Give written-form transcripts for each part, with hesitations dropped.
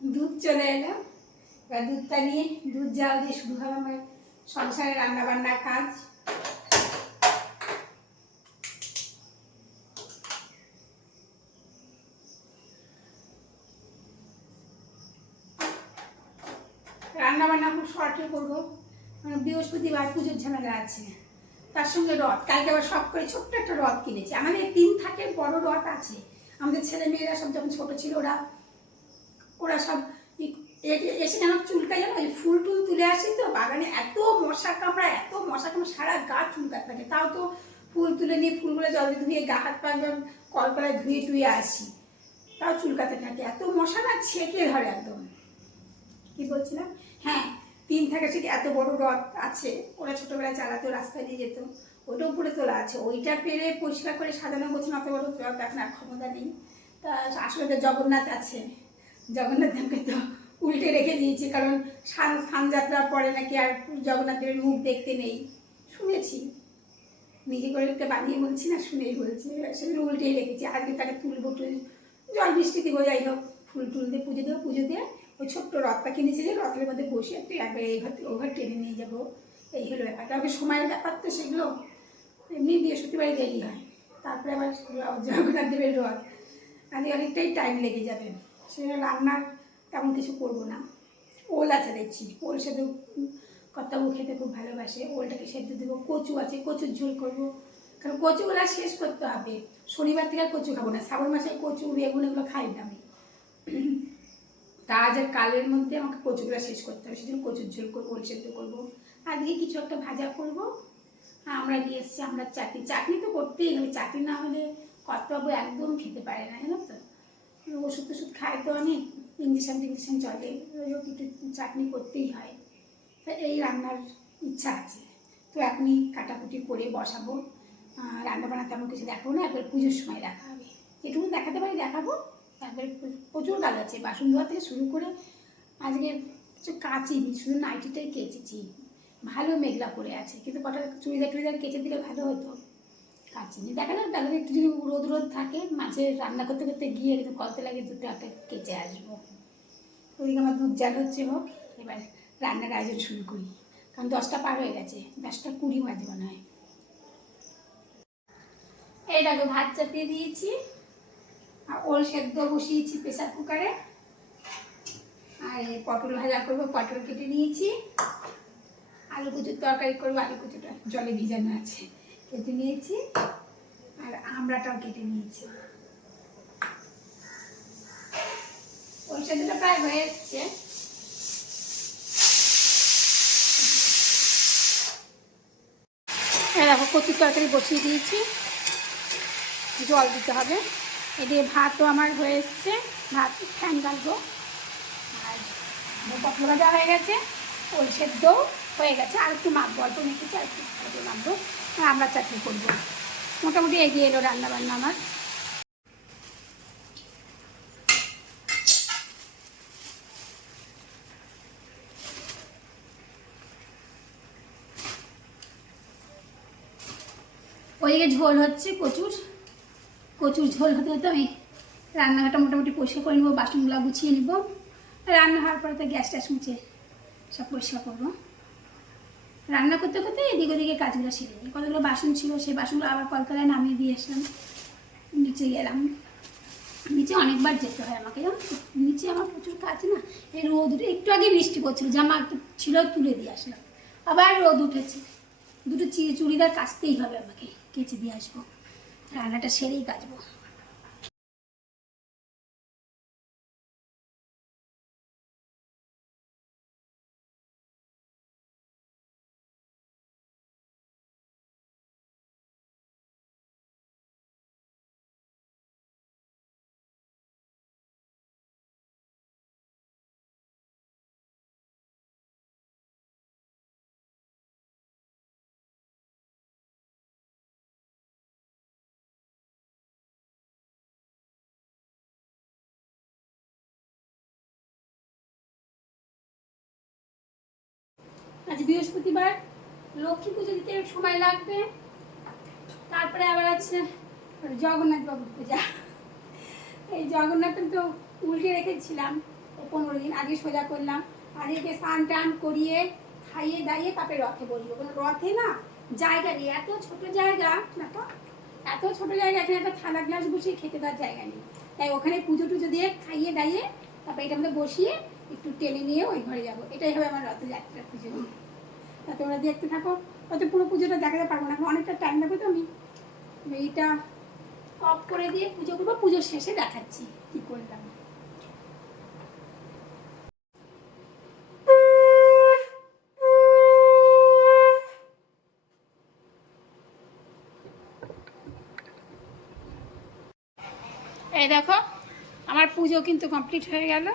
দুধ চলে এলো। এবার দুধটা নিয়ে দুধ জাল দিয়ে শুরু হবে আমার সংসারে রান্নাবান্নার কাজ। রান্নাবান্না খুব শর্টে করবো, মানে বৃহস্পতিবার পুজোর ঝামেলা আছে, তার সঙ্গে রথ। কালকে আবার সব করে ছোট্ট একটা রথ কিনেছি। আমাদের 3 থাকের বড় রথ আছে। আমাদের ছেলে মেয়েরা সব যখন ছোট ছিল ওরা সব এসে যেন চুলকায়, যেন ওই ফুল টুল তুলে আসি তো বাগানে, এত মশা কামড়া সারা গা চুলকাতে থাকে। তাও তো ফুল তুলে নিয়ে ফুলগুলো জলে ধুয়ে গা হাত পা একদম কলকলায় ধুয়ে টুয়ে আসি, তাও চুলকাতে থাকে। এত মশা না ছেঁকে ধরে একদম। কি বলছিলাম, হ্যাঁ 3 থাকে ঠিক এত বড় রথ আছে। ওরা ছোটবেলায় চালাতো, রাস্তায় নিয়ে যেত, ওইটা উপরে তোলা আছে। ওইটা পেরে পরিষ্কার করে সাজানো গোছানো অত বড় রথ এখন আর ক্ষমতা নেই। তা আসলে তো জগন্নাথ আছে, জগন্নাথ দেবকে তো উল্টে রেখে দিয়েছি, কারণ স্নান যাত্রার পরে নাকি আর জগন্নাথ দেবের মুখ দেখতে নেই, শুনেছি। নিজে করে বানিয়ে বলছি না, শুনেই বলছি। সেগুলো উল্টেই রেখেছি। আজকে তাকে তুলবো, জল বৃষ্টি দিব, যাই হোক ফুল টুল দিয়ে পুজো দেবো। পুজো দিয়ে ওই ছোট্ট রথটা কিনেছি, যে রথের মধ্যে বসে একটু একবার এই ঘর ও ঘর টেনে নিয়ে যাবো, এই হলো ব্যাপার। তবে সময়ের ব্যাপার তো সেগুলো, এমনি বৃহস্পতিবারে দেরি হয়। তারপরে আবার জগন্নাথ দেবের রথ, আজকে অনেকটাই টাইম লেগে যাবে। সেটা রান্নার তেমন কিছু করবো না। ওল আছে দেখছি, ওল সেদ্ধ কর্তাবু খেতে খুব ভালোবাসে, ওলটাকে সেদ্ধ দেবো। কচু আছে, কচুর ঝোল করবো, কারণ কচুগুলো শেষ করতে হবে। শনিবার থেকে আর কচু খাবো না, শ্রাবণ মাসে কচু বেগুন এগুলো খাই না আমি। তা আজ আর কালের মধ্যে আমাকে কচুগুলো শেষ করতে হবে, সেজন্য কচুর ঝোল করবো, ওল সেদ্ধ করবো। আজকে কিছু একটা ভাজা করবো। আমরা নিয়ে এসছি, আমরা চাটনি তো করতেই হবে। চাটনি না হলে কর্তাবু একদম খেতে পারে না, জানো তো। ওষুধ টষুধ খায় তো অনেক, ইঞ্জেকশন চলে, একটু চাটনি করতেই হয়। তা এই রান্নার ইচ্ছা আছে, তো এখনই কাটাকুটি করে বসাবো। রান্না বান্না তেমন কিছু দেখাবো না, একবার পুজোর সময় দেখা হবে। যেটুকু দেখাতে পারি দেখাবো। একবার প্রচুর কাজ আছে, বাসন ধোয়া থেকে শুরু করে আজকে কিছু কাচিনি, শুধু নাইটিটাই কেচেছি। ভালো মেঘলা পড়ে আছে, কিন্তু কটা চুড়িদার টুড়িদার কেচে দিলে ভালো হতো। কাচিনি, দেখা যাক তাহলে একটু যদি রোদ থাকে মাঝে রান্না করতে করতে গিয়ে একটু কলতে লাগে, দুটো একটা কেচে আসবো। ওইদিকে আমার দুধ জাল হচ্ছে, হোক এবার রান্নার আয়োজন শুরু করি, কারণ 10টা পার হয়ে গেছে, 10টা 20 বাজে মনে হয়। এই দেখো ভাত চাপিয়ে দিয়েছি, আর ওল সেদ্ধ বসিয়েছি প্রেসার কুকারে। আর পটল ভাজা করবো, পটল কেটে নিয়েছি। আলু কুচুর তরকারি করবো, আলু কুচুটা জলে ভিজানো আছে, কেটে নিয়েছি। আর আমড়াটাও কেটে নিয়েছি। ওল সেদ্ধটা প্রায় হয়ে এসছে। দেখো কচুর তরকারি বসিয়ে দিয়েছি, জল দিতে হবে। এদিকে ভাতও আমার হয়ে এসছে, ভাত ফ্যান গালবো। আর পটল ভাজা হয়ে গেছে, ওল সেদ্ধ হয়ে গেছে, আর একটু মাখবো, অল্প মেখেছি, আর একটু মাখবো। আর আমরা চাটনি করবো। মোটামুটি এগিয়ে এলো রান্নাবান্না আমার। ওইদিকে ঝোল হচ্ছে কচুর ঝোল হতে হতে আমি রান্নাঘরটা মোটামুটি পরিষ্কার করে নেবো, বাসনগুলো গুছিয়ে নেবো। রান্না হওয়ার পরে তো গ্যাস ট্যাস মুছে সব পরিষ্কার করবো। রান্না করতে করতে এদিকে ওদিকে কাজগুলো সেরে নিই। কতগুলো বাসন ছিল, সেই বাসনগুলো আবার কলতলায় নামিয়ে দিয়ে আসলাম। নিচে গেলাম, নিচে অনেকবার যেতে হয় আমাকে, জানো তো। নিচে আমার প্রচুর কাজ না। এই রোদ উঠে, একটু আগে বৃষ্টি পড়ছিল, জামা একটু ছিল তুলে দিয়ে আসলাম, আবার রোদ উঠেছে। দুটো চুড়িদার কাচতেই হবে আমাকে, কেচে দিয়ে আসবো। রান্নাটা সেরেই কাচবো। আজ বৃহস্পতিবার, লক্ষ্মী পুজো দিতে সময় লাগবে। তারপরে আবার আছে জগন্নাথ বাবুর পূজা। এই জগন্নাথের তো উল্টে রেখেছিলাম, 15 দিন আগে সোজা করলাম। আজকে স্নান টান করিয়ে খাইয়ে দাইয়ে তারপরে রথে বসবো। কোনো রথে না জায়গা নেই, এত ছোট জায়গা না তো, এত ছোট জায়গা, এখানে একটা থালা গ্লাস বসিয়ে খেতে দেওয়ার জায়গা নেই। তাই ওখানে পুজো টুজো দিয়ে খাইয়ে দাইয়ে তারপরে এটার মধ্যে বসিয়ে একটু টেনে নিয়ে ওই ঘরে যাবো। এটাই হবে আমার রথযাত্রা পুজো। তা তোমরা দেখতে থাকো। হয়তো পুরো পুজোটা দেখাতে পারবো না, অনেকটা টাইম লাগবে। তো আমি এইটা অফ করে দিয়ে পুজো করবো, পুজোর শেষে দেখাচ্ছি কি করলাম। এই দেখো আমার পুজো কিন্তু কমপ্লিট হয়ে গেল।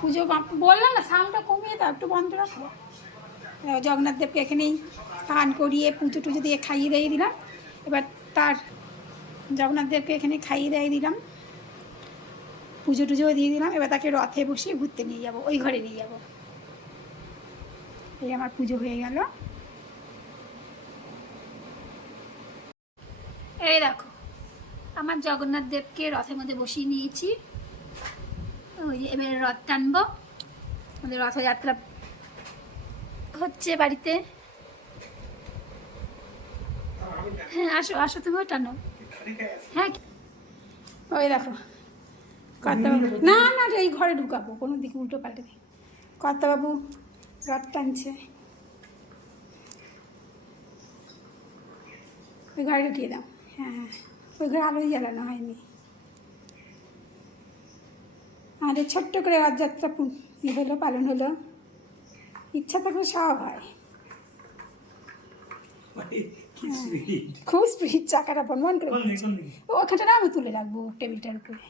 পুজো বললাম না সাউন্ডটা কমিয়ে দাও, একটু বন্ধ রাখো। জগন্নাথ দেবকে এখানেই স্নান করিয়ে পুজো টুজো দিয়ে খাইয়ে দিয়ে দিলাম। এবার তার জগন্নাথ দেবকে এখানে খাইয়ে দিয়ে দিলাম, পুজো টুজোও দিয়ে দিলাম। এবার তাকে রথে বসিয়ে ঘুরতে নিয়ে যাব, ওই ঘরে নিয়ে যাব। এই আমার পুজো হয়ে গেল। এই দেখো আমার জগন্নাথ দেবকে রথের মধ্যে বসিয়ে নিয়েছি। ওই এবারে রথ টানবো, আমাদের রথযাত্রা হচ্ছে বাড়িতে। হ্যাঁ আসো আসো, তুমিও টানো। হ্যাঁ ওই দেখো কর্তাবাবু, না না এই ঘরে ঢুকাবো, কোনো দিকে উল্টো পাল্টে দিই। কর্তাবাবু রথ টানছে, ওই ঘরে ঢুকিয়ে দাও। হ্যাঁ হ্যাঁ, ওই ঘরে আলোই জ্বালানো হয়নি। আমাদের ছোট্ট করে রথযাত্রা হলো, পালন হলো। ইচ্ছা থাকলে সব হয়। খুব স্পিড, চাকাটা বনবন করে ওখানটা না আমি তুলে রাখবো টেবিলটার উপরে।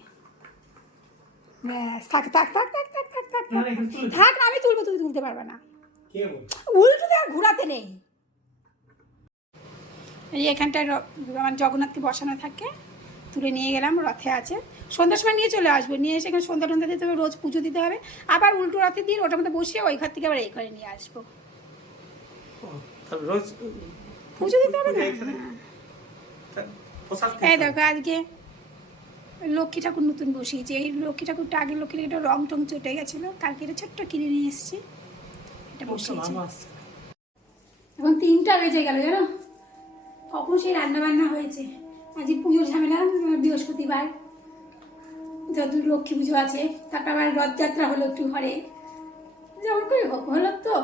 ব্যাস থাক থাক থাক থাক থাক থাক থাক থাক না, আমি তুলবো, তুমি তুলতে পারবে না। উল্টো আর ঘোরাতে নেই। এই এখানটায় আমার জগন্নাথকে বসানো থাকে, তুলে নিয়ে গেলাম, রথে আছে। সন্ধ্যার সময় নিয়ে চলে আসবো, নিয়ে এসে এখানে সন্ধ্যা টন্ধ্যা দিতে হবে, রোজ পুজো দিতে হবে। আবার উল্টো রথের দিন ওটার মধ্যে বসিয়ে ওই ঘর থেকে আবার এই ঘরে নিয়ে আসবো, রোজ পুজো দিতে হবে না। এই দেখো আজকে লক্ষ্মী ঠাকুর নতুন বসিয়েছি। এই লক্ষ্মী ঠাকুরটা, আগের লক্ষ্মী ঠাকুরটা রং টং চটে গেছিলো, কালকে এটা ছোট্ট কিনে নিয়ে এসেছি, এটা বসিয়েছি। এখন 3টা বেজে গেল জানো, কখন সেই রান্না বান্না হয়েছে। আজকে পুজোর ঝামেলা, বৃহস্পতিবার যত লক্ষ্মী পুজো আছে, তারপর আবার রথযাত্রা হলো একটু ঘরে, যেমন করে হোক হলো। তো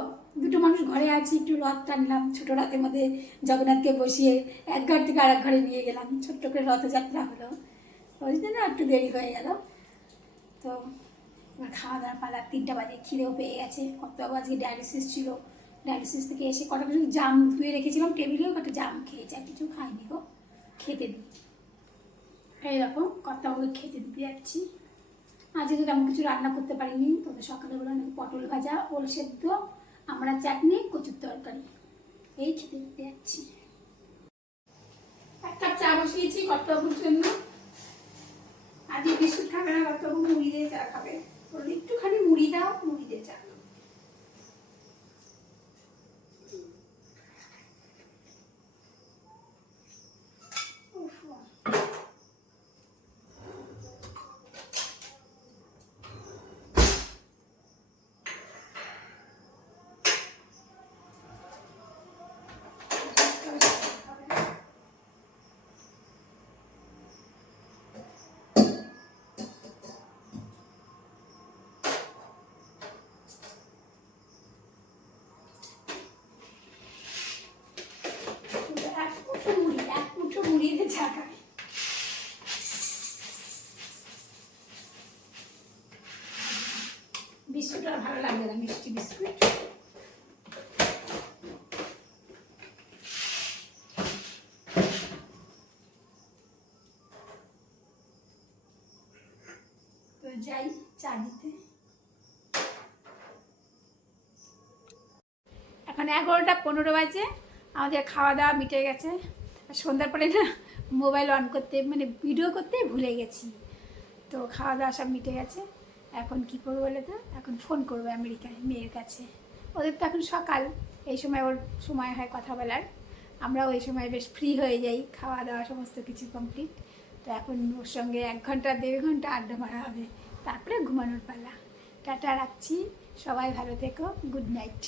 দুটো মানুষ ঘরে আছি, একটু রথ টানলাম ছোটো রথের মধ্যে, জগন্নাথকে বসিয়ে এক ঘর থেকে আরেক ঘরে নিয়ে গেলাম, ছোট্ট করে রথযাত্রা হলো। ওই জন্য একটু দেরি হয়ে গেল। তো এবার খাওয়া দাওয়া পালা, 3টা বাজে, খিদেও পেয়ে গেছে। কত আজকে ডায়ালিসিস ছিল, ডায়ালিসিস থেকে এসে কটা কিছু জাম ধুয়ে রেখেছিলাম টেবিলেও, কটা জাম খেয়েছে, আর কিছু খাইনি গো, খেতে দিই। এইরকম কর্তাবাবুকে খেতে দিতে যাচ্ছি। আজকে তো তেমন কিছু রান্না করতে পারিনি, তোদের সকালে বললাম পটল ভাজা, ওল সেদ্ধ, আমরা চাটনি, কচুর তরকারি, এই খেতে দিতে যাচ্ছি। 1 কাপ চা বসিয়েছি কর্তাবাবুর জন্য। আজকে বিস্কুট খাবে না কর্তাবাবু, মুড়ি দিয়ে চা খাবে। বললো একটুখানি মুড়ি দাও, মুড়ি দিয়ে চা। চা খাবে। বিস্কুট আর ভালো লাগবে না, মিষ্টি বিস্কুট। তো যাই চা দিতে। এখন 11টা 15 বাজে, আমাদের খাওয়া দাওয়া মিটে গেছে। সন্ধ্যার পরে না মোবাইল অন করতে, মানে ভিডিও করতে ভুলে গেছি। তো খাওয়া দাওয়া সব মিটে গেছে। এখন কি করবো বলে তো, এখন ফোন করবো আমেরিকায় মেয়ের কাছে। ওদের তো এখন সকাল, এই সময় ওর সময় হয় কথা বলার। আমরাও এই সময় বেশ ফ্রি হয়ে যাই, খাওয়া দাওয়া সমস্ত কিছু কমপ্লিট। তো এখন ওর সঙ্গে 1 ঘন্টা 1.5 ঘন্টা আড্ডা মারা হবে, তারপরে ঘুমানোর পালা। টাটা, রাখছি, সবাই ভালো থেকো, গুড নাইট।